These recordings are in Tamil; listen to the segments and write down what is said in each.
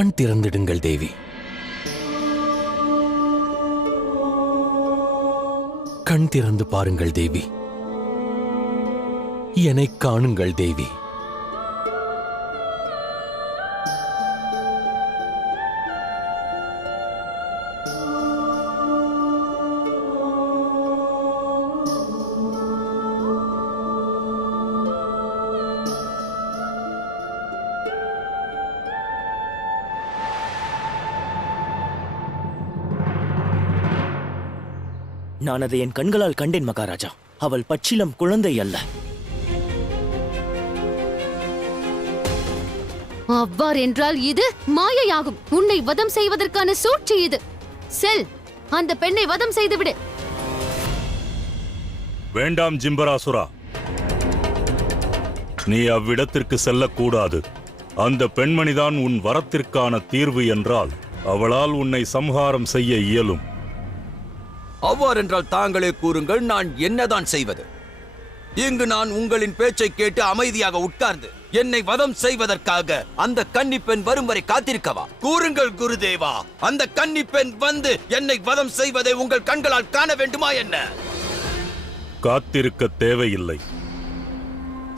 கண் திறந்திடுங்கள் தேவி. கண் திறந்து பாருங்கள் தேவி. என்னை காணுங்கள் தேவி. நான் அதை என் கண்களால் கண்டேன் மகாராஜா. அவள் பச்சிலம் குழந்தை அல்ல. அவ்வாறென்றால் இது மாயையாகும். உன்னை வதம் செய்வதற்கான சூழ்ச்சி இது. செல், அந்த பெண்ணை வதம் செய்துவிடு. வேண்டாம் ஜிம்பராசுரா, நீ அவ்விடத்திற்கு செல்லக்கூடாது. அந்த பெண்மணிதான் உன் வரத்திற்கான தீர்வு என்றால் அவளால் உன்னை சம்ஹாரம் செய்ய இயலும். அவ்வாறென்றால் தாங்களே கூறுங்கள், நான் என்னதான் செய்வது? இங்கு நான் உங்களின் பேச்சை கேட்டு அமைதியாக உட்கார்ந்து என்னை வதம் செய்வதற்காக அந்த கன்னிப்பெண் வரும் வரை காத்திருக்கவா? கூறுங்கள் குருதேவா, அந்த கன்னிப்பெண் வந்து என்னை வதம் செய்வதை உங்கள் கண்களால் காண வேண்டுமா என்ன? காத்திருக்க தேவையில்லை.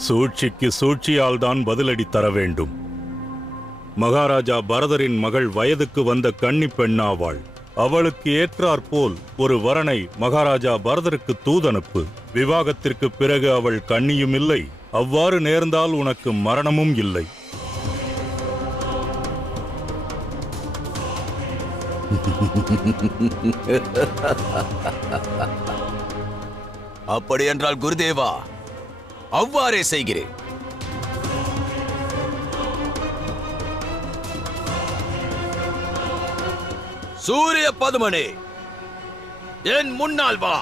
சூழ்ச்சிக்கு சூழ்ச்சியால் தான் பதிலடி தர வேண்டும். மகாராஜா பரதரின் மகள் வயதுக்கு வந்த கன்னிப் பெண்ணாவாள். அவளுக்கு ஏற்றாற்போல் ஒரு வரனை மகாராஜா பரதருக்கு தூதனுப்பு. விவாகத்திற்கு பிறகு அவள் கன்னியும் இல்லை, அவ்வாறு நேர்ந்தால் உனக்கு மரணமும் இல்லை. அப்படி என்றால் குருதேவா, அவ்வாறே செய்கிறேன். சூரிய பதுமனே, என் முன்னால் வா.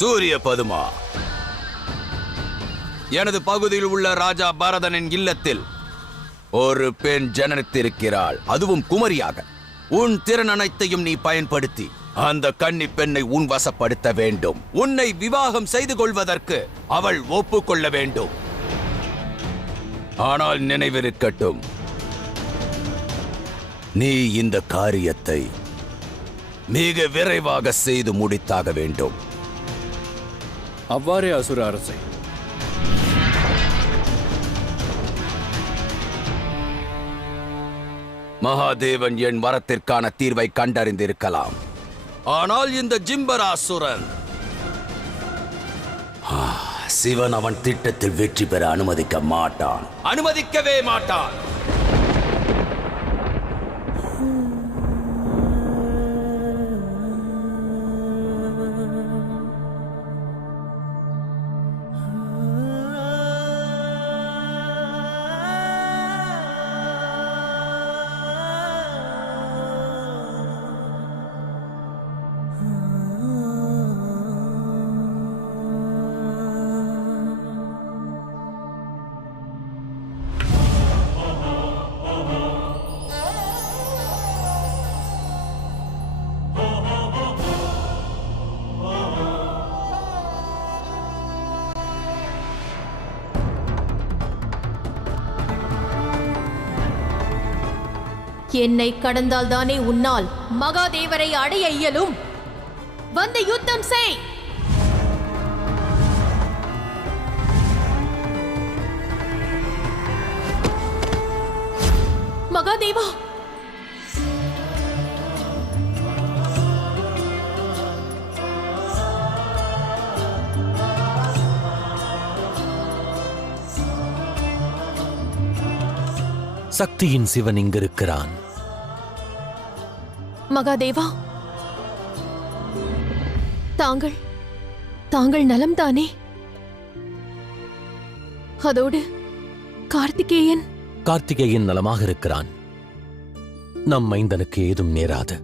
சூரிய பதுமா, எனது பகுதியில் உள்ள ராஜா பரதனின் இல்லத்தில் ஒரு பெண் ஜனனித்திருக்கிறாள், அதுவும் குமரியாக. உன் திறன் அனைத்தையும் நீ பயன்படுத்தி அந்த கன்னி பெண்ணை உன் வசப்படுத்த வேண்டும். உன்னை விவாகம் செய்து கொள்வதற்கு அவள் ஒப்புக்கொள்ள வேண்டும். ஆனால் நினைவிருக்கட்டும், நீ இந்த காரியத்தை மிக விரைவாக செய்து முடித்தாக வேண்டும். அவ்வாறே அசுர அரசே. மகாதேவன் என் வரத்திற்கான தீர்வை கண்டறிந்திருக்கலாம். ஆனால் இந்த ஜிம்பராசுரன் சிவன் அவன் திட்டத்தில் வெற்றி பெற அனுமதிக்க மாட்டான், அனுமதிக்கவே மாட்டான். என்னை கடந்தால் தானே உன்னால் மகாதேவரை அடைய இயலும். வந்து யுத்தம் செய். மகாதேவா, சக்தியின் சிவன் இங்கிருக்கிறான். மகாதேவா, தாங்கள் நலம்தானே? அதோடு கார்த்திகேயன் நலமாக இருக்கிறான். நம் மைந்தனுக்கு ஏதும் நேராது.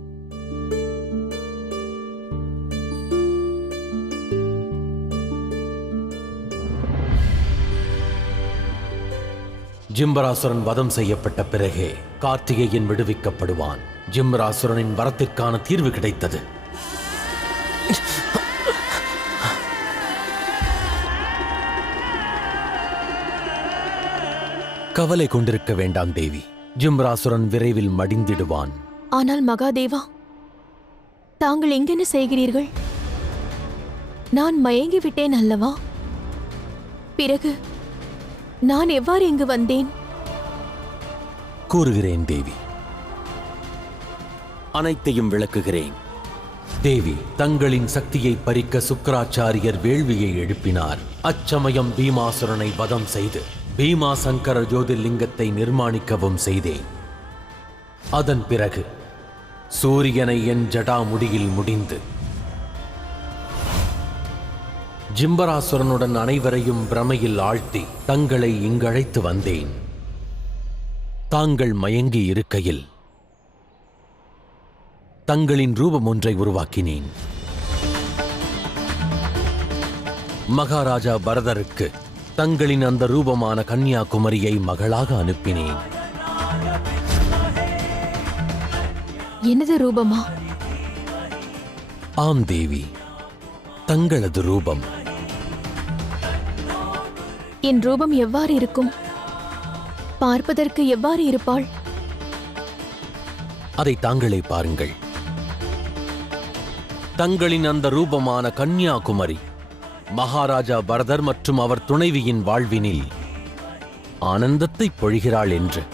ஜிம்பராசுரன் வதம் செய்யப்பட்ட பிறகே கார்த்திகேயன் விடுவிக்கப்படுவான். ஜிம்பராசுரனின் வரத்திற்கான தீர்வு கிடைத்தது. கவலை கொண்டிருக்க வேண்டாம் தேவி. ஜிம்பராசுரன் விரைவில் மடிந்திடுவான். ஆனால் மகாதேவா, தாங்கள் எங்கென்ன செய்கிறீர்கள்? நான் மயங்கிவிட்டேன் அல்லவா? பிறகு நான் எவ்வாறு இங்கு வந்தேன்? கூறுகிறேன் தேவி, அனைத்தையும் விளக்குகிறேன். தேவி, தங்களின் சக்தியை பறிக்க சுக்கராச்சாரியர் வேள்வியை எழுப்பினார். அச்சமயம் பீமாசுரனை வதம் செய்து பீமா சங்கர ஜோதிர்லிங்கத்தை நிர்மாணிக்கவும் செய்தேன். அதன் பிறகு சூரியனை என் ஜடாமுடியில் முடிந்து ஜிம்பராசுரனுடன் அனைவரையும் பிரமையில் ஆழ்த்தி தங்களை இங்கழைத்து வந்தேன். தாங்கள் மயங்கி இருக்கையில் தங்களின் ரூபம் ஒன்றை உருவாக்கினேன். மகாராஜா பரதருக்கு தங்களின் அந்த ரூபமான கன்னியாகுமரியை மகளாக அனுப்பினேன். எனது ரூபமா? ஆம் தேவி, தங்களது ரூபம். என் ரூபம் எவ்வாறு இருக்கும்? பார்ப்பதற்கு எவ்வாறு இருப்பாள்? அதை தாங்களே பாருங்கள். தங்களின் அந்த ரூபமான கன்னியாகுமரி மகாராஜா பரதர் மற்றும் அவர் துணைவியின் வாழ்வினில் ஆனந்தத்தை பொழிகிறாள் என்று.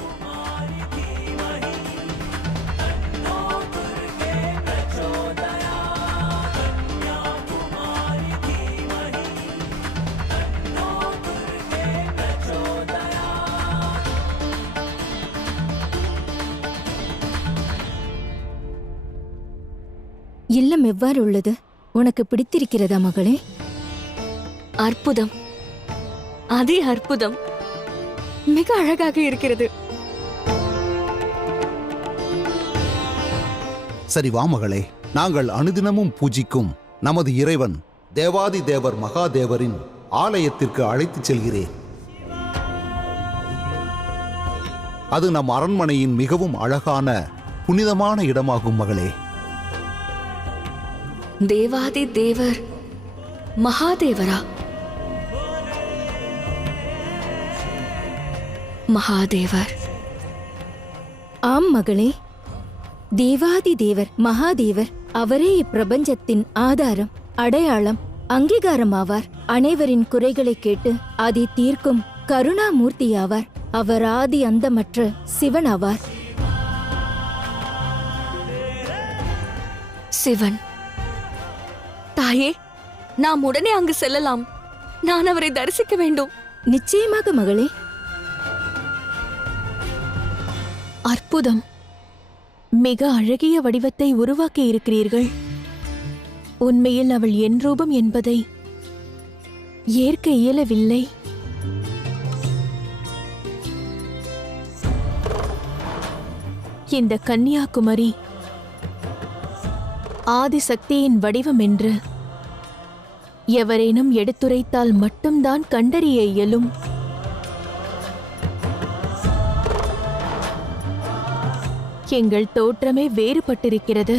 இல்லம் எவ்வாறு உள்ளது? உனக்கு பிடித்திருக்கிறதா மகளே? அற்புதம், அதே அற்புதம். மிக அழகாக இருக்கிறது. சரி வா மகளே, நாங்கள் அனுதினமும் பூஜிக்கும் நமது இறைவன் தேவாதி தேவர் மகாதேவரின் ஆலயத்திற்கு அழைத்துச் செல்கிறேன். அது நம் அரண்மனையின் மிகவும் அழகான புனிதமான இடமாகும் மகளே. தேவாதி தேவர் மகாதேவரா? மகாதேவர். ஆம் மகளே, தேவாதி தேவர் மகாதேவர் அவரே இப்பிரபஞ்சத்தின் ஆதாரம், அடையாளம், அங்கீகாரமாவார். அனைவரின் குறைகளை கேட்டு அதை தீர்க்கும் கருணாமூர்த்தியாவார். அவர் ஆதி அந்தமற்ற சிவனாவார். சிவன். தாயே, நாம் உடனே அங்கு செல்லலாம். நான் அவரை தரிசிக்க வேண்டும். நிச்சயமாக மகளே. அற்புதம்! மிக அழகிய வடிவத்தை உருவாக்கி இருக்கிறீர்கள். உண்மையில் அவள் என் ரூபம் என்பதை ஏற்க இயலவில்லை. இந்த கன்னியாகுமரி ஆதிசக்தியின் வடிவம் என்று எவரேனும் எடுத்துரைத்தால் மட்டும்தான் கண்டறிய இயலும். எங்கள் தோற்றமே வேறுபட்டிருக்கிறது.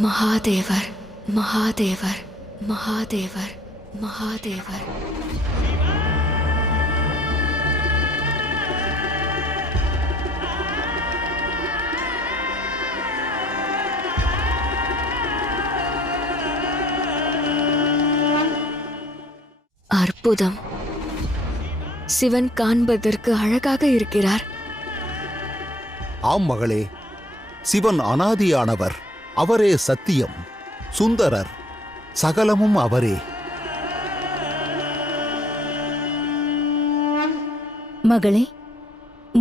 மகாதேவர் மகாதேவர் மகாதேவர் மகாதேவர். அற்புதம். சிவன் காண்பதற்கு அழகாக இருக்கிறார். ஆம் மகளே, சிவன் அனாதியானவர். அவரே சத்தியம், சுந்தரர், சகலமும் அவரே. மகளே,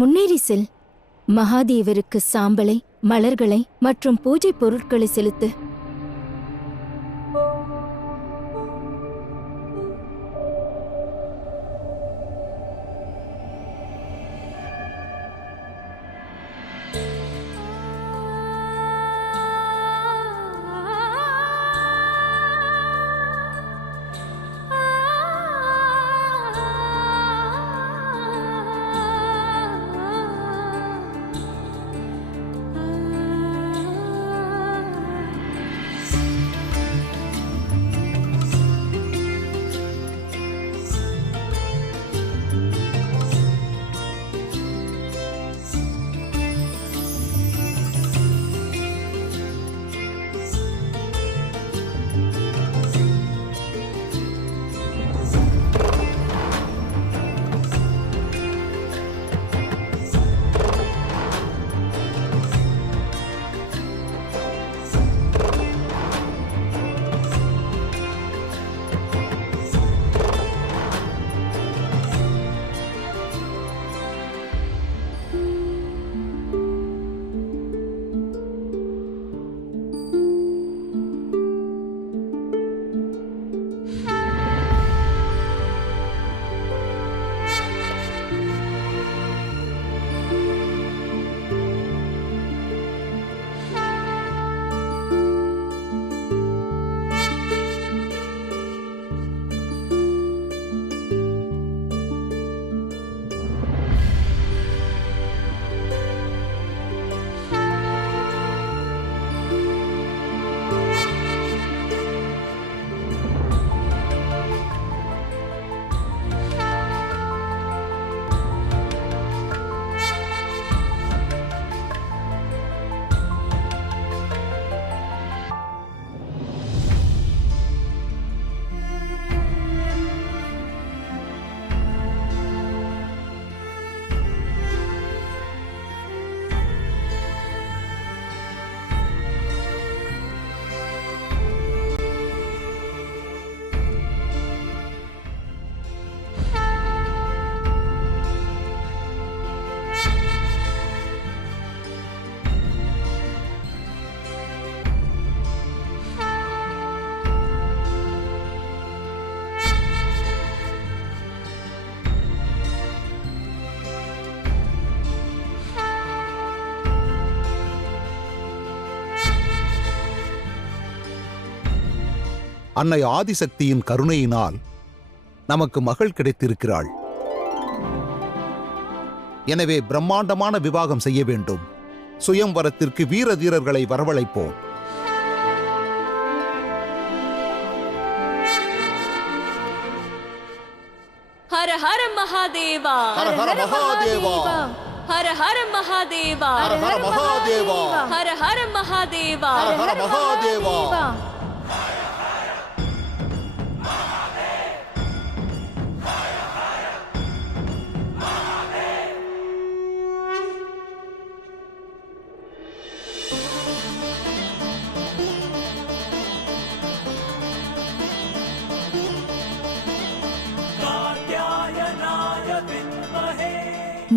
முன்னேறி செல். மகாதேவருக்கு சாம்பலை, மலர்களை மற்றும் பூஜை பொருட்களை செலுத்து. அன்னை ஆதிசக்தியின் கருணையினால் நமக்கு மகள் கிடைத்திருக்கிறாள். எனவே பிரம்மாண்டமான விவாகம் செய்ய வேண்டும். சுயம்வரத்திற்கு வீர தீரர்களை வரவழைப்போம். ஹர ஹர மகாதேவா, ஹர ஹர மகாதேவா, ஹர ஹர மகாதேவா, ஹர ஹர மகாதேவா, ஹர ஹர மகாதேவா, ஹர ஹர மகாதேவா.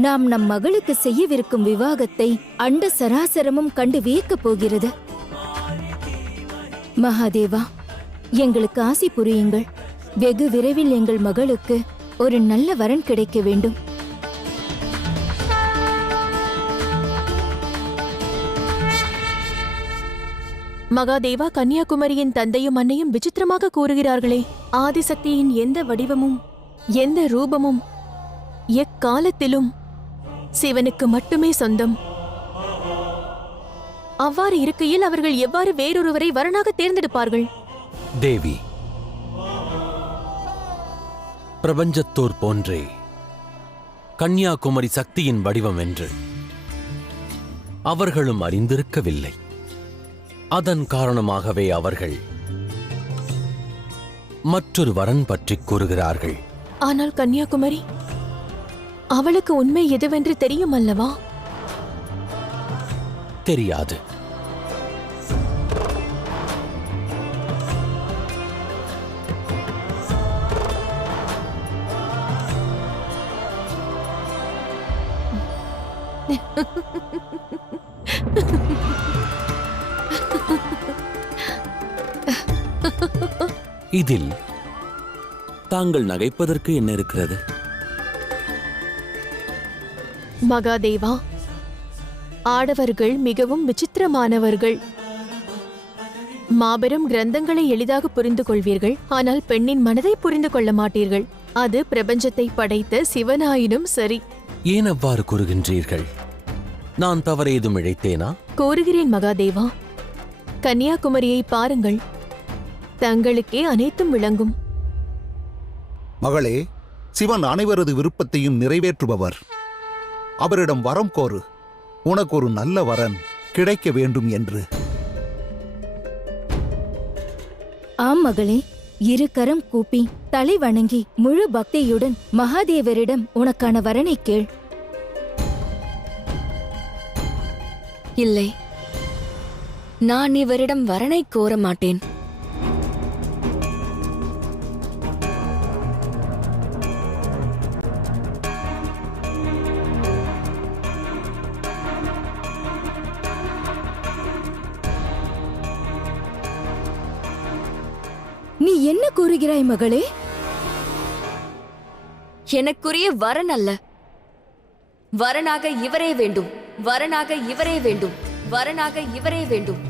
நாம் நம் மகளுக்கு செய்யவிருக்கும் விவாகத்தை அண்ட சராசரமும் கண்டு வியக்கப் போகிறது. மகாதேவா, எங்களுக்கு ஆசி புரியுங்கள். வெகு விரைவில் எங்கள் மகளுக்கு ஒரு நல்ல வரன் கிடைக்க வேண்டும். மகாதேவா, கன்னியாகுமரியின் தந்தையும் அன்னையும் விசித்திரமாக கூறுகிறார்களே. ஆதிசக்தியின் எந்த வடிவமும் எந்த ரூபமும் எக்காலத்திலும் சிவனுக்கு மட்டுமே சொந்தம். அவ்வாறு இருக்கையில் அவர்கள் எவ்வாறு வேறொருவரை வரனாக தேர்ந்தெடுப்பார்கள்? தேவி, பிரபஞ்சத்தோர் போன்றே கன்னியாகுமரி சக்தியின் வடிவம் என்று அவர்களும் அறிந்திருக்கவில்லை. அதன் காரணமாகவே அவர்கள் மற்றொரு வரன் பற்றி கூறுகிறார்கள். ஆனால் கன்னியாகுமரி, அவளுக்கு உண்மை எதுவென்று தெரியும் அல்லவா? தெரியாது. இதில் தாங்கள் நகைப்பதற்கு என்ன இருக்கிறது? மகாதேவா, ஆடவர்கள் மிகவும் விசித்திரமானவர்கள். மாபெரும் கிரந்தங்களை எளிதாக புரிந்து கொள்வீர்கள், ஆனால் பெண்ணின் மனதை புரிந்து கொள்ள மாட்டீர்கள். அது பிரபஞ்சத்தை படைத்த சிவனாயினும் சரி. ஏன் அவ்வாறு கூறுகின்றீர்கள்? நான் தவறேதும் இழைத்தேனா? கூறுகிறேன் மகாதேவா, கன்னியாகுமரியை பாருங்கள், தங்களுக்கே அனைத்தும் விளங்கும். மகளே, சிவன் அனைவரது விருப்பத்தையும் நிறைவேற்றுபவர். அவரிடம் வரம் கோரு, உனக்கு ஒரு நல்ல வரன் கிடைக்க வேண்டும் என்று. ஆம் மகளே, இரு கரம் கூப்பி தலை வணங்கி முழு பக்தியுடன் மகாதேவரிடம் உனக்கான வரனை கேள். இல்லை, நான் இவரிடம் வரனை கோர மாட்டேன். நீ என்ன கூறுகிறாய் மகளே? எனக்குரிய வரன் அல்ல, வரனாக இவரே வேண்டும், வரனாக இவரே வேண்டும், வரனாக இவரே வேண்டும்.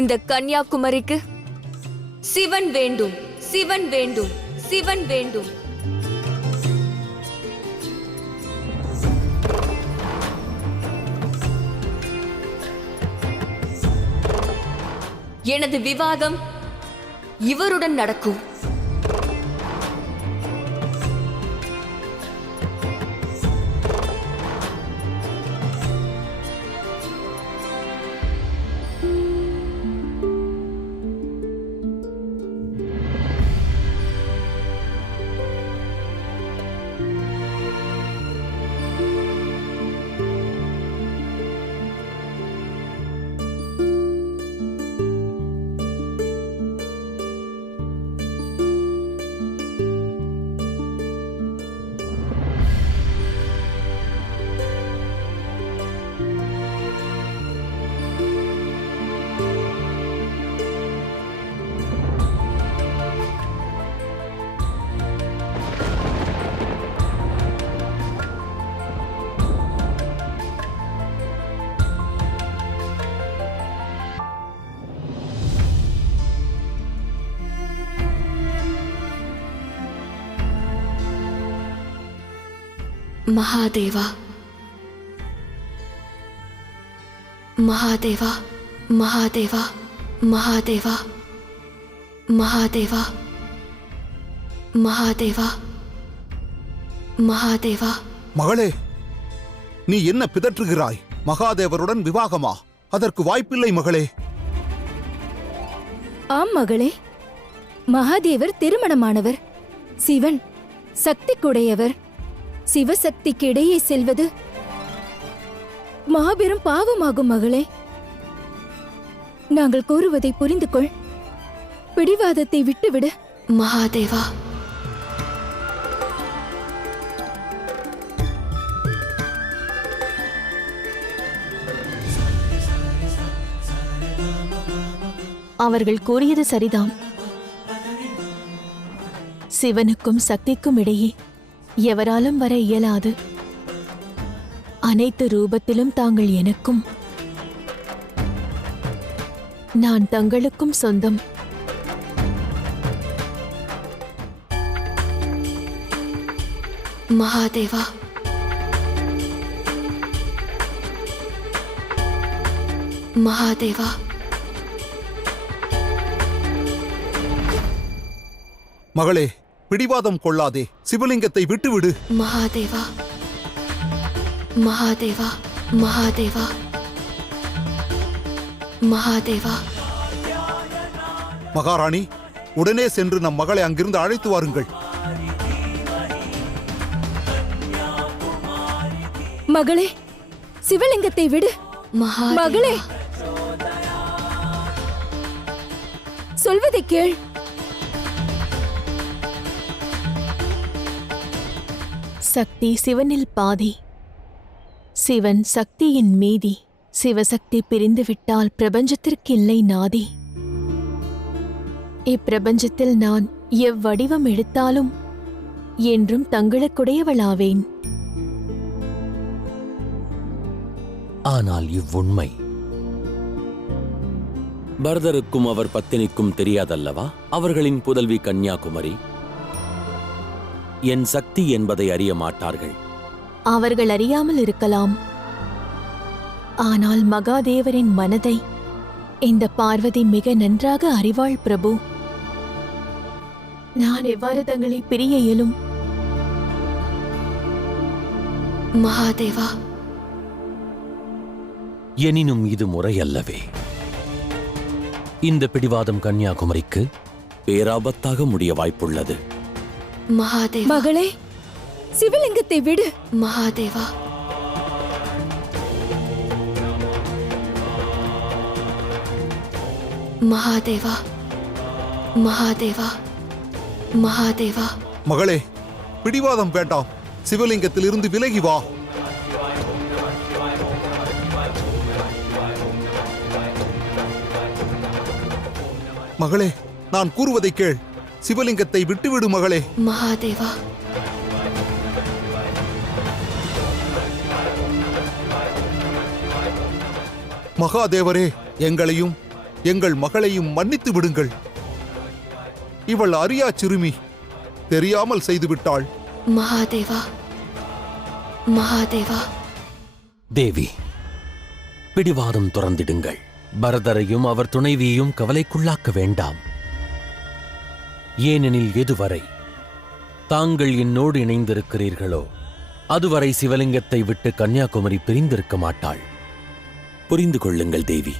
இந்த கன்னியாகுமரிக்கு சிவன் வேண்டும், சிவன் வேண்டும், சிவன் வேண்டும். எனது விவாகம் இவருடன் நடக்கும். மகாதேவா, மகாதேவா, மகாதேவா, மகாதேவா, மகாதேவா, மகாதேவா, மகாதேவா. மகளே, நீ என்ன பிதற்றுகிறாய்? மகாதேவருடன் விவாகமா? அதற்கு வாய்ப்பில்லை மகளே. ஆம் மகளே, மகாதேவர் திருமணமானவர். சிவன் சக்திக்குடையவர். சிவசக்திக்கு இடையே செல்வது மாபெரும் பாவமாகும் மகளே. நாங்கள் கூறுவதை புரிந்து கொள். பிடிவாதத்தை விட்டுவிடு. மகாதேவா, அவர்கள் கூறியது சரிதான். சிவனுக்கும் சக்திக்கும் இடையே எவராலும் வர இயலாது. அனைத்து ரூபத்திலும் தாங்கள் எனக்கும், நான் தங்களுக்கும் சொந்தம். மகாதேவா. மகாதேவா. மகளே, பிடிவாதம் கொள்ளாதே, சிவலிங்கத்தை விட்டுவிடு. மகாதேவா. மகாதேவா. மகாதேவா. மகாதேவா. மகாராணி, உடனே சென்று நம் மகளை அங்கிருந்து அழைத்து வாருங்கள். மகளே, சிவலிங்கத்தை விடு. மகளே, சொல்வதை கேள். சக்தி சிவனில் பாதி, சிவன் சக்தியின் மீதி. சிவசக்தி பிரிந்துவிட்டால் பிரபஞ்சத்திற்கில்லை நாதி. இப்பிரபஞ்சத்தில் நான் எவ்வடிவம் எடுத்தாலும் என்றும் தங்களுக்குடையவளாவேன். ஆனால் இவ்வுண்மை பரதருக்கும் அவர் பத்தினிக்கும் தெரியாதல்லவா? அவர்களின் புதல்வி கன்னியாகுமரி என் சக்தி என்பதை அறிய மாட்டார்கள். அவர்கள் அறியாமல் இருக்கலாம். ஆனால் மகாதேவரின் மனதை இந்த பார்வதி மிக நன்றாக அறிவாள் பிரபு. நான் எவ்வாறு தங்களை பிரிய இயலும்? மகாதேவா. எனினும் இது முறையல்லவே. இந்த பிடிவாதம் கன்னியாகுமரிக்கு பேராபத்தாக முடிய வாய்ப்புள்ளது. மகாதேவா. மகளே, சிவலிங்கத்தை விடு. மகாதேவா. மகாதேவா. மகாதேவா. மகாதேவா. மகளே, பிடிவாதம் வேண்டாம், சிவலிங்கத்திலிருந்து விலகி வா. மகளே, நான் கூறுவதை கேள், சிவலிங்கத்தை விட்டுவிடு மகளே. மகாதேவா. மகாதேவரே, எங்களையும் எங்கள் மகளையும் மன்னித்து விடுங்கள். இவள் அறியா சிறுமி, தெரியாமல் செய்துவிட்டாள். மகாதேவா. மகாதேவா. தேவி, பிடிவாதம் துறந்திடுங்கள். பரதரையும் அவர் துணைவியையும் கவலைக்குள்ளாக்க வேண்டாம். ஏனெனில் எதுவரை தாங்கள் என்னோடு இணைந்திருக்கிறீர்களோ அதுவரை சிவலிங்கத்தை விட்டு கன்னியாகுமரி பிரிந்திருக்க மாட்டாள். புரிந்து கொள்ளுங்கள் தேவி.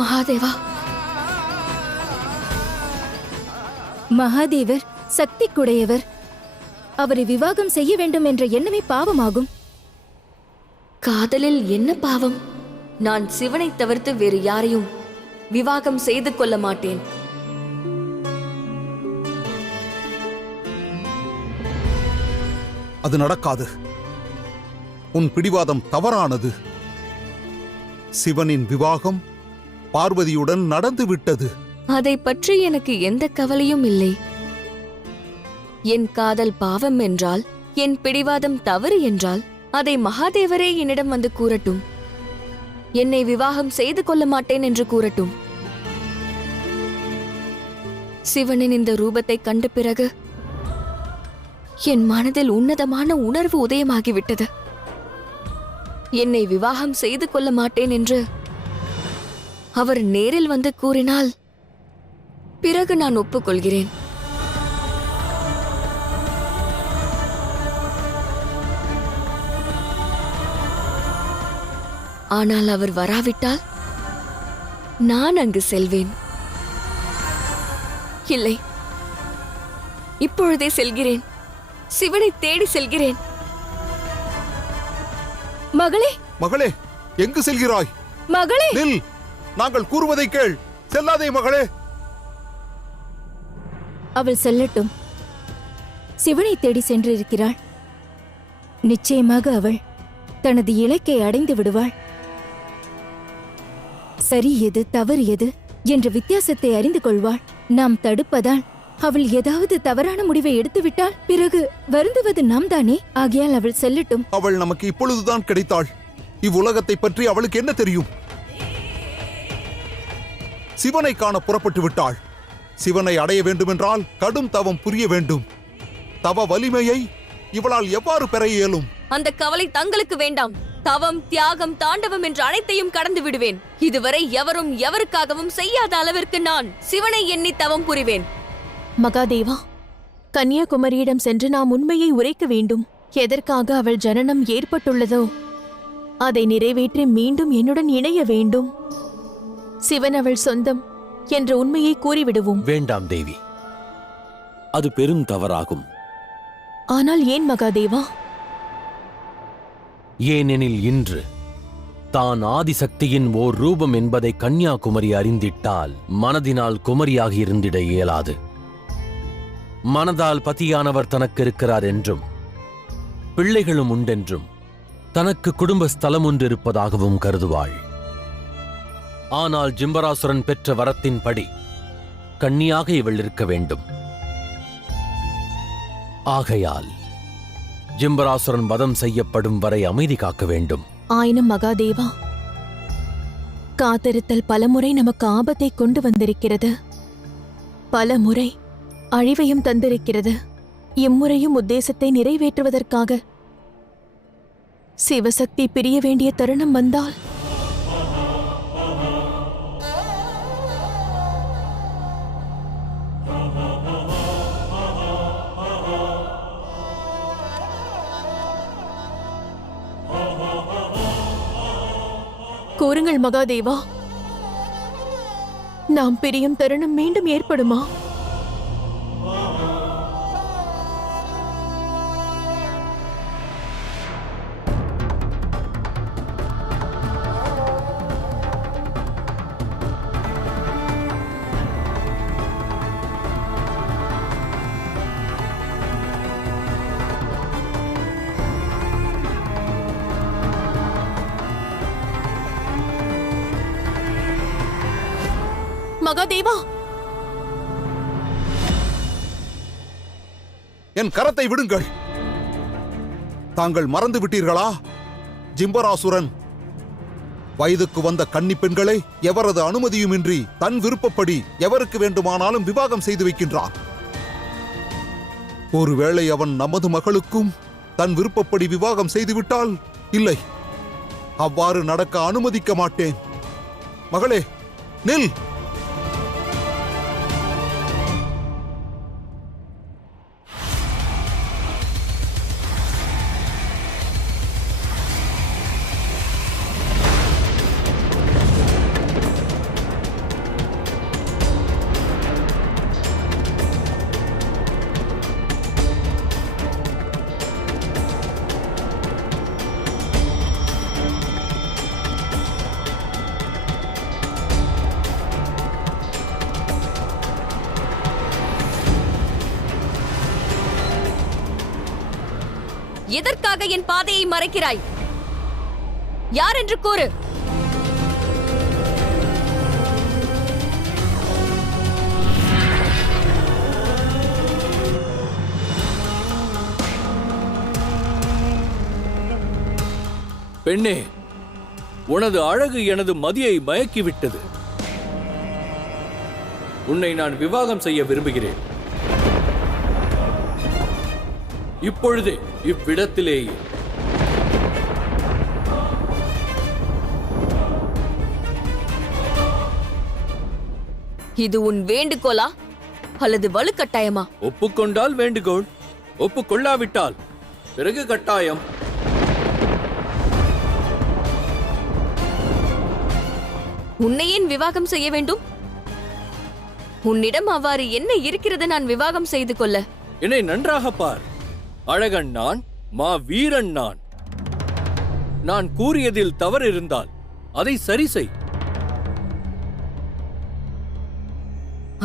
மகாதேவா. மகாதேவர் சக்திக்குடையவர். அவரை விவாகம் செய்ய வேண்டும் என்ற எண்ணமே பாவமாகும். காதலில் என்ன பாவம்? நான் சிவனை தவிர்த்து வேறு யாரையும் விவாகம் செய்து கொள்ள மாட்டேன். அது நடக்காது. உன் பிடிவாதம் தவறானது. சிவனின் விவாகம் பார்வதியுடன் நடந்துவிட்டது. அதை பற்றி எனக்கு எந்த கவலையும் இல்லை. என் காதல் பாவம் என்றால், என் பிடிவாதம் தவறு என்றால் அதை மகாதேவரே என்னிடம் வந்து கூறட்டும். என்னை விவாகம் செய்து கொள்ள மாட்டேன் என்று கூறட்டும். சிவனின் இந்த ரூபத்தை கண்ட பிறகு என் மனதில் உன்னதமான உணர்வு உதயமாகிவிட்டது. என்னை விவாகம் செய்து கொள்ள மாட்டேன் என்று அவர் நேரில் வந்து கூறினால் பிறகு நான் ஒப்புக்கொள்கிறேன். ஆனால் அவர் வராவிட்டால் நான் அங்கு செல்வேன். இல்லை, இப்பொழுதே செல்கிறேன். சிவனை தேடி செல்கிறேன். மகளே, மகளே, எங்கு செல்கிறாய்? மகளே, நில், நாங்கள் கூறுவதை கேள். செல்லாதே மகளே. அவள் செல்லட்டும். சிவனை தேடி சென்றிருக்கிறாள். நிச்சயமாக அவள் தனது இலக்கை அடைந்து விடுவாள். சரி எது, தவறு எது என்ற வித்தியாசத்தை அறிந்து கொள்வாள். நாம் தடுப்பதால் அவள் ஏதாவது தவறான முடிவை எடுத்துவிட்டால் பிறகு வருந்துவது நாம் தானே. ஆகையால் அவள் செல்லட்டும். அவள் நமக்கு இப்பொழுதுதான் கிடைத்தாள். இவ்வுலகத்தை பற்றி அவளுக்கு என்ன தெரியும்? சிவனை காண புறப்பட்டு விட்டாள். சிவனை அடைய வேண்டுமென்றால் கடும் தவம் புரிய வேண்டும். தவ வலிமையை இவளால் எவ்வாறு பெற இயலும்? அந்த கவலை தங்களுக்கு வேண்டாம். தவம், தியாகம், தாண்டவம் என்று அனைத்தையும் கடந்து விடுவேன். இதுவரை எவரும் எவருக்காகவும் செய்யாத அளவிற்கு நான் சிவனை எண்ணி தவம் புரிவேன். மகாதேவா, கன்னியாகுமரியிடம் சென்று நாம் உண்மையை உரைக்க வேண்டும். எதற்காக அவள் ஜனனம் ஏற்பட்டுள்ளதோ அதை நிறைவேற்றி மீண்டும் என்னுடன் இணைய வேண்டும். சிவன் அவள் சொந்தம் என்ற உண்மையை கூறிவிடுவோம். வேண்டாம் தேவி, அது பெரும் தவறாகும். ஆனால் ஏன் மகாதேவா? ஏனெனில் இன்று தான் ஆதிசக்தியின் ஓர் ரூபம் என்பதை கன்னியாகுமரி அறிந்திட்டால் மனதினால் குமரியாக இருந்திட இயலாது. மனதால் பதியானவர் தனக்கு இருக்கிறார் என்றும் பிள்ளைகளும் உண்டென்றும் தனக்கு குடும்ப ஸ்தலம் ஒன்று இருப்பதாகவும் கருதுவாள். ஆனால் ஜிம்பராசுரன் பெற்ற வரத்தின்படி கன்னியாக இவள் இருக்க வேண்டும். ஆகையால் ஜிம்பராசுரன் வதம் செய்யப்படும் வரை அமைதி காக்க வேண்டும். ஆயினும் மகாதேவா, காத்திருத்தல் பலமுறை நமக்கு ஆபத்தை கொண்டு வந்திருக்கிறது. பலமுறை அழிவையும் தந்திருக்கிறது. இம்முறையும் உத்தேசத்தை நிறைவேற்றுவதற்காக சிவசக்தி பிரிய வேண்டிய தருணம் வந்தால் கூறுங்கள் மகாதேவா, நாம் பிரியும் தருணம் மீண்டும் ஏற்படுமா? மகாதேவா, என் கரத்தை விடுங்கள். தாங்கள் மறந்து விட்டீர்களா? ஜிம்பராசுரன் வயதுக்கு வந்த கன்னி பெண்களை எவரது அனுமதியுமின்றி தன் விருப்பப்படி எவருக்கு வேண்டுமானாலும் விவாகம் செய்து வைக்கின்றான். ஒருவேளை அவன் நமது மகளுக்கும் தன் விருப்பப்படி விவாகம் செய்துவிட்டால், இல்லை, அவ்வாறு நடக்க அனுமதிக்க மாட்டேன். மகளே, நில். எதற்காக என் பாதையை மறைக்கிறாய்? யார் என்று கூறு. பெண்ணே, உனது அழகு எனது மதியை மயக்கிவிட்டது. உன்னை நான் விவாகம் செய்ய விரும்புகிறேன். இப்பொழுதே இவ்விடத்திலேயே. இது உன் வேண்டுகோளா அல்லது வலுக்கட்டாயமா? ஒப்புக்கொண்டால் வேண்டுகோள், ஒப்புக்கொள்ளாவிட்டால் பிறகு கட்டாயம். உன்னை ஏன் விவாகம் செய்ய வேண்டும்? உன்னிடம் அவ்வாறு என்ன இருக்கிறது நான் விவாகம் செய்து கொள்ள? என்னை நன்றாக பார். அழகன் நான், மா வீரன் நான். நான் கூறியதில் தவறு இருந்தால் அதை சரி செய்.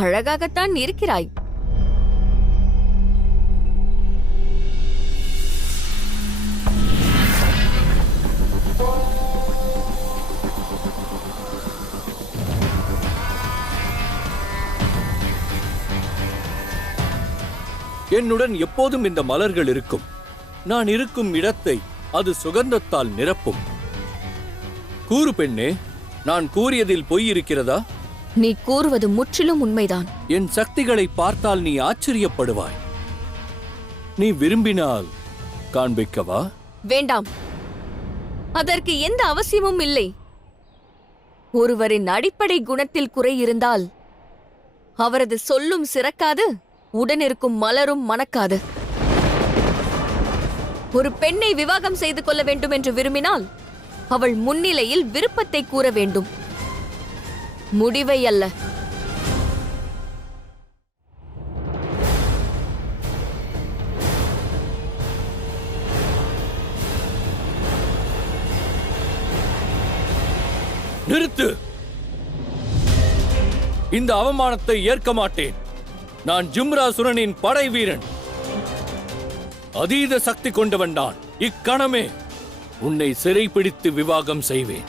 அழகாகத்தான் இருக்கிறாய். என்னுடன் எப்போதும் இந்த மலர்கள் இருக்கும். நான் இருக்கும் இடத்தை அது சுகந்தத்தால் நிரப்பும். கூறு பெண்ணே, நான் கூறியதில் பொய் இருக்கிறதா? நீ கூறுவது முற்றிலும் உண்மைதான். என் சக்திகளை பார்த்தால் நீ ஆச்சரியப்படுவாய். நீ விரும்பினால் காண்பிக்கவா? வேண்டாம், அதற்கு எந்த அவசியமும் இல்லை. ஒருவரின் அடிப்படை குணத்தில் குறை இருந்தால் அவரது சொல்லும் சிறக்காது, உடனிருக்கும் மலரும் மணக்காது. ஒரு பெண்ணை விவாகம் செய்து கொள்ள வேண்டும் என்று விரும்பினால் அவள் முன்னிலையில் விருப்பத்தை கூற வேண்டும், முடிவை அல்ல. நிறுத்து! இந்த அவமானத்தை ஏற்க மாட்டேன். நான் ஜிம்ராசுரனின் படை வீரன், அதீத சக்தி கொண்டவன். நான் இக்கணமே உன்னை சிறைப்பிடித்து விவாகம் செய்வேன்.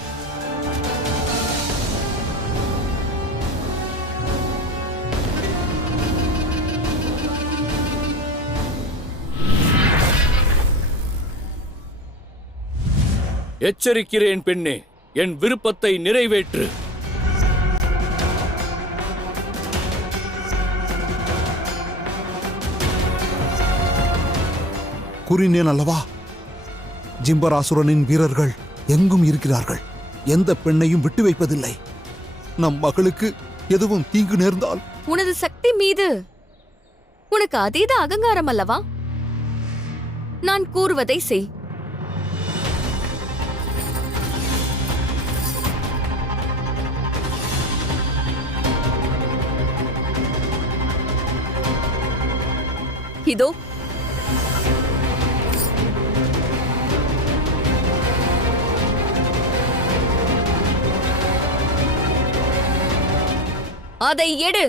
எச்சரிக்கிறேன் பெண்ணே, என் விருப்பத்தை நிறைவேற்று. கூறினேன் அல்லவா, ஜிம்பராசுரனின் வீரர்கள் எங்கும் இருக்கிறார்கள். எந்த பெண்ணையும் விட்டு வைப்பதில்லை. நம் மகளுக்கு எதுவும் தீங்கு நேர்ந்தால் உனது சக்தி மீது உனக்கு அதீத அகங்காரம் அல்லவா? நான் கூறுவதை செய். இதோ அதை எடு.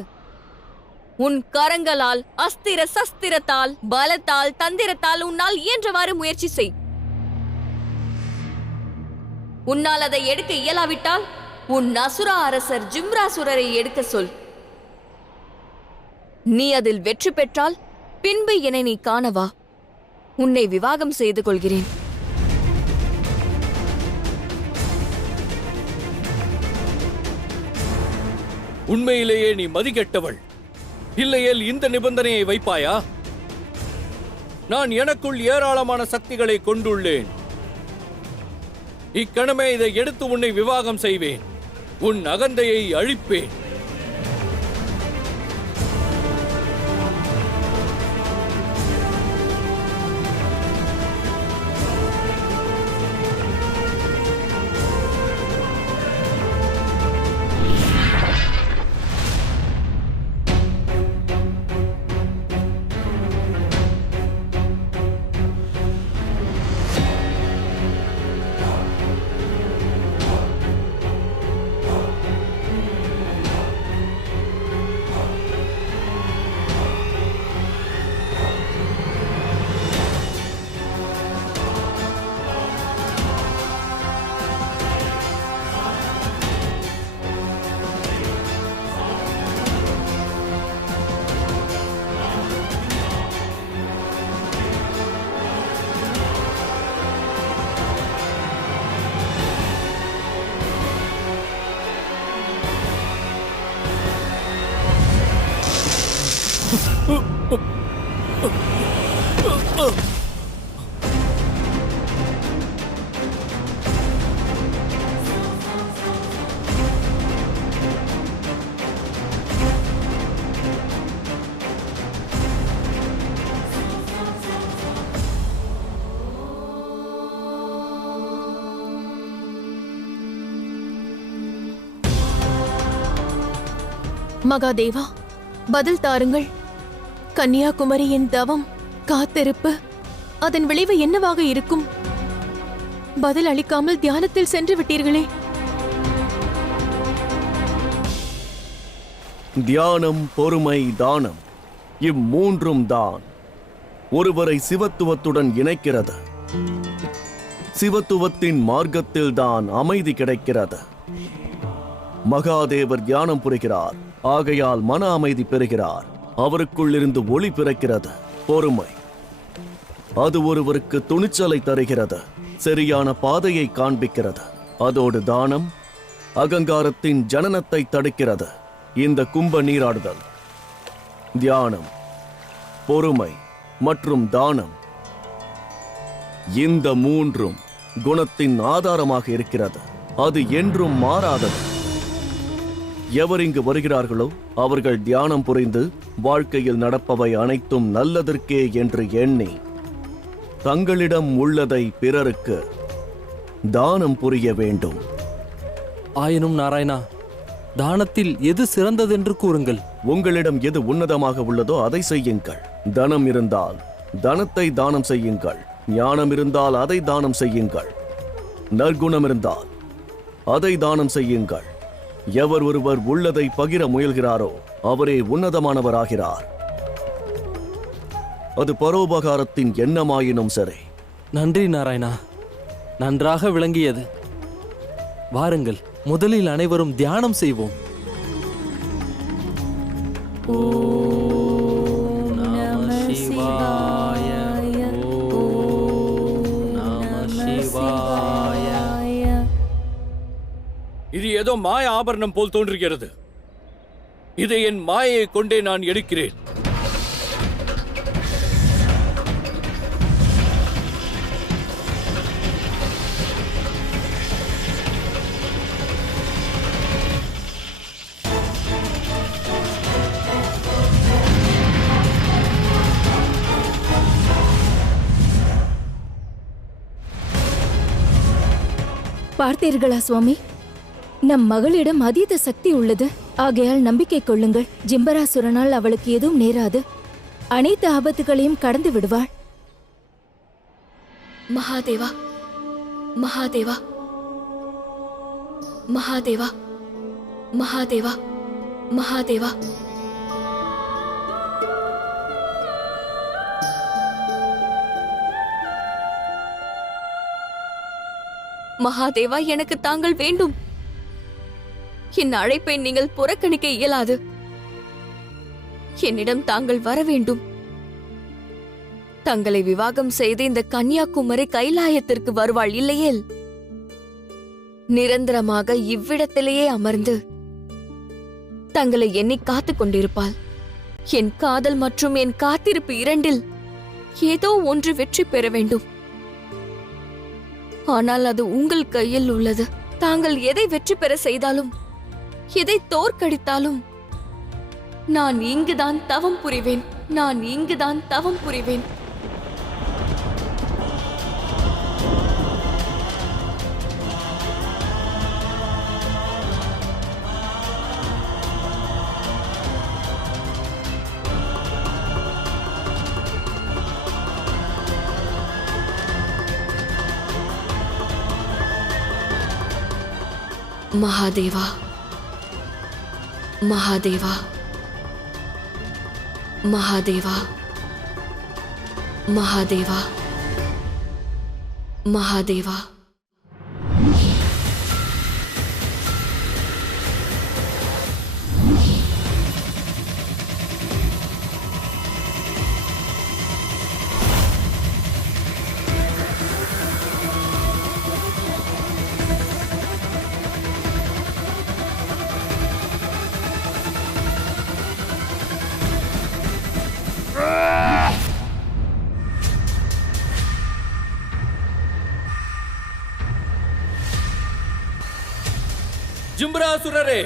உன் கரங்களால், அஸ்திர சஸ்திரத்தால், பலத்தால், தந்திரத்தால் உன்னால் இயன்றவாறு முயற்சி செய். உன்னால் அதை எடுக்க இயலாவிட்டால் உன் அசுர அரசர் ஜிம்ராசுரரை எடுக்க சொல். நீ அதில் வெற்றி பெற்றால் பின்பு என்னை நீ காணவா. உன்னை விவாகம் செய்து கொள்கிறேன். உண்மையிலேயே நீ மதிக்கெட்டவள். இல்லையேல் இந்த நிபந்தனையை வைப்பாயா? நான் எனக்குள் ஏராளமான சக்திகளை கொண்டுள்ளேன். இக்கணமே இதை எடுத்து உன்னை விவாகம் செய்வேன். உன் அகந்தையை அழிப்பேன். மகாதேவா, பதில் தாருங்கள். கன்னியாகுமரியின் தவம், காத்திருப்பு, அதன் விளைவு என்னவாக இருக்கும்? பதில் அளிக்காமல் தியானத்தில் சென்று விட்டீர்களே. தியானம், பொறுமை, தானம் இம்மூன்றும் தான் ஒருவரை சிவத்துவத்துடன் இணைக்கிறது. சிவத்துவத்தின் மார்க்கத்தில் தான் அமைதி கிடைக்கிறது. மகாதேவர் தியானம் புரிகிறார், ஆகையால் மன அமைதி பெறுகிறார். அவருக்குள் இருந்து ஒளி பிறக்கிறது. பொறுமை. அது ஒருவருக்கு துணிச்சலை தருகிறது, சரியான பாதையை காண்பிக்கிறது. அதோடு தானம் அகங்காரத்தின் ஜனனத்தை தடுக்கிறது. இந்த கும்ப நீராடுதல், தியானம், பொறுமை மற்றும் தானம், இந்த மூன்றும் குணத்தின் ஆதாரமாக இருக்கிறது. அது என்றும் மாறாதது. எவர் இங்கு வருகிறார்களோ அவர்கள் தியானம் புரிந்து வாழ்க்கையில் நடப்பவை அனைத்தும் நல்லதற்கே என்று எண்ணி தங்களிடம் உள்ளதை பிறருக்கு தானம் புரிய வேண்டும். ஆயினும் நாராயணா, தானத்தில் எது சிறந்ததென்று கூறுங்கள். உங்களிடம் எது உன்னதமாக உள்ளதோ அதை செய்யுங்கள். தனம் இருந்தால் தனத்தை தானம் செய்யுங்கள். ஞானம் இருந்தால் அதை தானம் செய்யுங்கள். நற்குணம் இருந்தால் அதை தானம் செய்யுங்கள். எவர் ஒருவர் உள்ளதை பகிர முயல்கிறாரோ அவரே உன்னதமானவராகிறார். அது பரோபகாரத்தின் எண்ணமாயினும் சரி. நன்றி நாராயணா, நன்றாக விளங்கியது. வாருங்கள், முதலில் அனைவரும் தியானம் செய்வோம். இது ஏதோ மாய ஆபரணம் போல் தோன்றுகிறது. இதை என் மாயையை கொண்டே நான் எடுக்கிறேன். பார்த்தீர்களா சுவாமி, நம் மகளிடம் அதீத சக்தி உள்ளது. ஆகையால் நம்பிக்கை கொள்ளுங்கள். ஜிம்பராசுரனால் அவளுக்கு எதுவும் நேராது. அனைத்து ஆபத்துகளையும் கடந்து விடுவாள். மகாதேவா, மகாதேவா, மகாதேவா, மகாதேவா, மகாதேவா. மகாதேவா, எனக்கு தாங்கள் வேண்டும். என் அழைப்பை நீங்கள் புறக்கணிக்க இயலாது. என்னிடம் தாங்கள் வர வேண்டும். தங்களை விவாகம் செய்து இந்த கன்னியாகுமரி கைலாயத்திற்கு வருவாள். இல்லையேல் நிரந்தரமாக இவ்விடத்திலேயே அமர்ந்து தங்களை எண்ணி காத்துக் கொண்டிருப்பாள். என் காதல் மற்றும் என் காத்திருப்பு இரண்டில் ஏதோ ஒன்று வெற்றி பெற வேண்டும். ஆனால் அது உங்கள் கையில் உள்ளது. தாங்கள் எதை வெற்றி பெற செய்தாலும், எதை தோற்கடித்தாலும் நான் இங்குதான் தவம் புரிவேன். நான் இங்குதான் தவம் புரிவேன். மகாதேவா, மகாதேவா, மகாதேவா, மகாதேவா, மகாதேவா. ஜிம்பராசுரரே,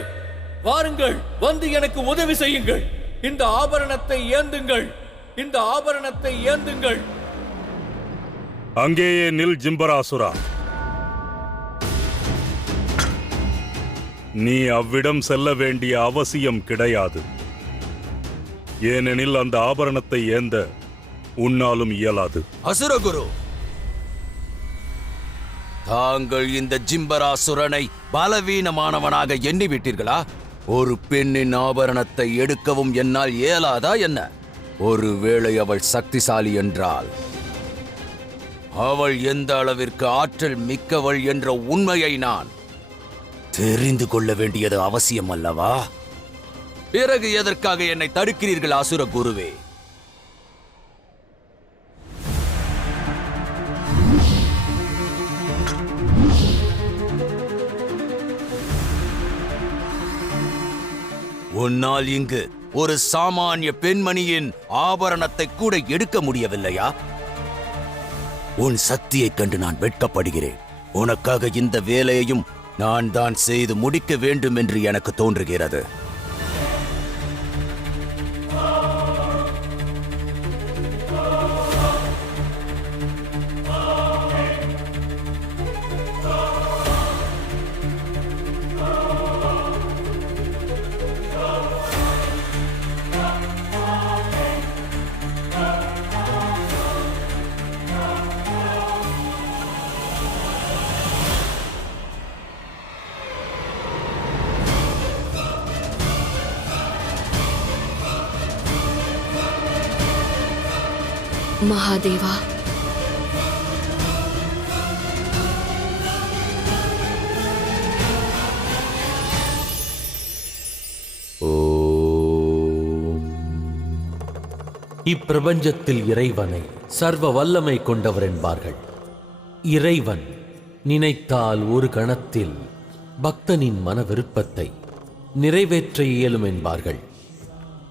வாருங்கள், வந்து எனக்கு உதவி செய்யுங்கள். இந்த ஆபரணத்தை ஏந்துங்கள். இந்த ஆபரணத்தை ஏந்துங்கள். அங்கேயே நில் ஜிம்பராசுரா. நீ அவ்விடம் செல்ல வேண்டிய அவசியம் கிடையாது. ஏனெனில் அந்த ஆபரணத்தை ஏந்த உன்னாலும் இயலாது. அசுரகுரு, தாங்கள் இந்த ஜிம்பராசுரனை பலவீனமானவனாக எண்ணிவிட்டீர்களா? ஒரு பெண்ணின் ஆபரணத்தை எடுக்கவும் என்னால் இயலாதா என்ன? ஒருவேளை அவள் சக்திசாலி என்றால் அவள் எந்த அளவிற்கு ஆற்றல் மிக்கவள் என்ற உண்மையை நான் தெரிந்து கொள்ள வேண்டியது அவசியம் அல்லவா? பிறகு எதற்காக என்னை தடுக்கிறீர்கள் அசுர குருவே? உன்னால் இங்கு ஒரு சாமானிய பெண்மணியின் ஆபரணத்தை கூட எடுக்க முடியவில்லையா? உன் சக்தியைக் கண்டு நான் வெட்கப்படுகிறேன். உனக்காக இந்த வேலையையும் நான் தான் செய்து முடிக்க வேண்டும் என்று எனக்கு தோன்றுகிறது. மகாதேவா, இப்பிரபஞ்சத்தில் இறைவனை சர்வ வல்லமை கொண்டவர் என்பார்கள். இறைவன் நினைத்தால் ஒரு கணத்தில் பக்தனின் மன விருப்பத்தை நிறைவேற்ற இயலும் என்பார்கள்.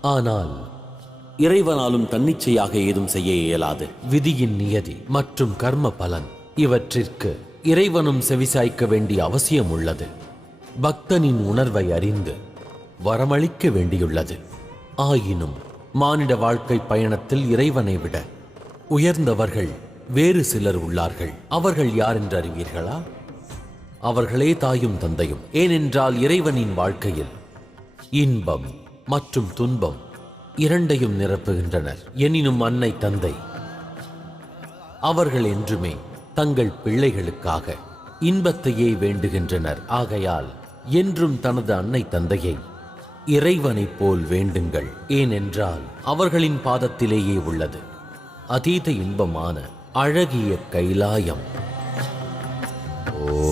ஆனால் இறைவனாலும் தன்னிச்சையாக ஏதும் செய்ய இயலாது. விதியின் நியதி மற்றும் கர்ம பலன் இவற்றிற்கு இறைவனும் செவிசாய்க்க வேண்டிய அவசியம் உள்ளது. பக்தனின் உணர்வை அறிந்து வரமளிக்க வேண்டியுள்ளது. ஆயினும் மானிட வாழ்க்கை பயணத்தில் இறைவனை விட உயர்ந்தவர்கள் வேறு சிலர் உள்ளார்கள். அவர்கள் யார் என்று அறிவீர்களா? அவர்களே தாயும் தந்தையும். ஏனென்றால் இறைவனின் வாழ்க்கையில் இன்பம் மற்றும் துன்பம் இரண்டையும் நிரப்புகின்றனர். எனினும் அன்னை தந்தை அவர்கள் என்றுமே தங்கள் பிள்ளைகளுக்காக இன்பத்தையே வேண்டுகின்றனர். ஆகையால் என்றும் தனது அன்னை தந்தையை இறைவனைப் போல் வேண்டுங்கள். ஏனென்றால் அவர்களின் பாதத்திலேயே உள்ளது அதீத இன்பமான அழகிய கைலாயம். ஓ